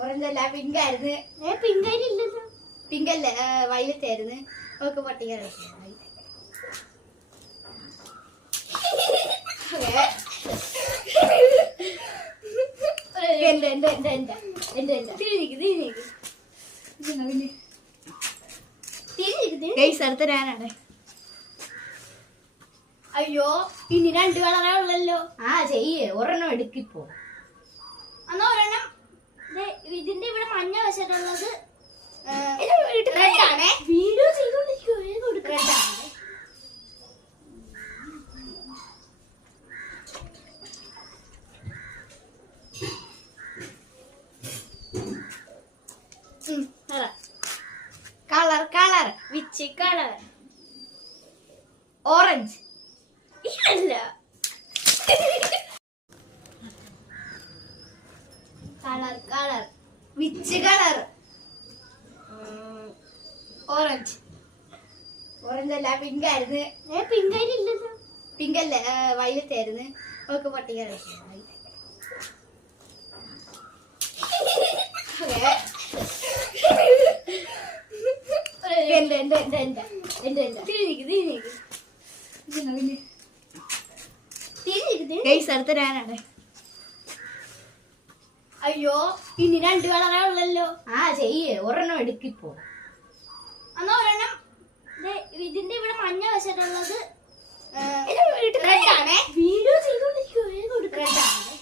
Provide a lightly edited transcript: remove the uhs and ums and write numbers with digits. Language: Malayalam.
ഓറഞ്ച് അല്ല, പിങ്ക് ആയിരുന്നു. പിങ്ക് ആയില്ലല്ലോ. പിങ്ക് അല്ല, വയലറ്റ് ആയിരുന്നു. അവൾക്ക് പൊട്ടിക്കാൻ അടുത്ത ഞാനാണ്. അയ്യോ, ഇനി 2 കളറേ ഉള്ളല്ലോ. ചെയ്യേ, ഒരെണ്ണം എടുക്കിപ്പോ. എന്നാ ഒരെണ്ണം ഇതിന്റെ ഇവിടെ മഞ്ഞ വെച്ചിട്ടുള്ളത് വീഡിയോ ചെയ്തോണ്ടിരിക്കുവാണ്. Colour colour which colour? Orange. ഇല്ല. Colour colour which colour? Orange. Orange അല്ല, പിങ്ക് ആയിരുന്നു. പിങ്ക് ആയില്ലല്ലോ. പിങ്ക് അല്ല, വയലറ്റ് ആയിരുന്നു. അവൾക്ക് പൊട്ടിക്കാൻ അടുത്ത ഞാനാണ്. അയ്യോ, ഇനി 2 കളറേ ഉള്ളല്ലോ. ചെയ്യേ, ഒരെണ്ണം എടുക്കിപ്പോ. എന്നാ ഒരെണ്ണം ഇതിന്റെ ഇവിടെ മഞ്ഞ വെച്ചിട്ടുള്ളത് വീഡിയോ ചെയ്തോണ്ടിരിക്കുവാണ്.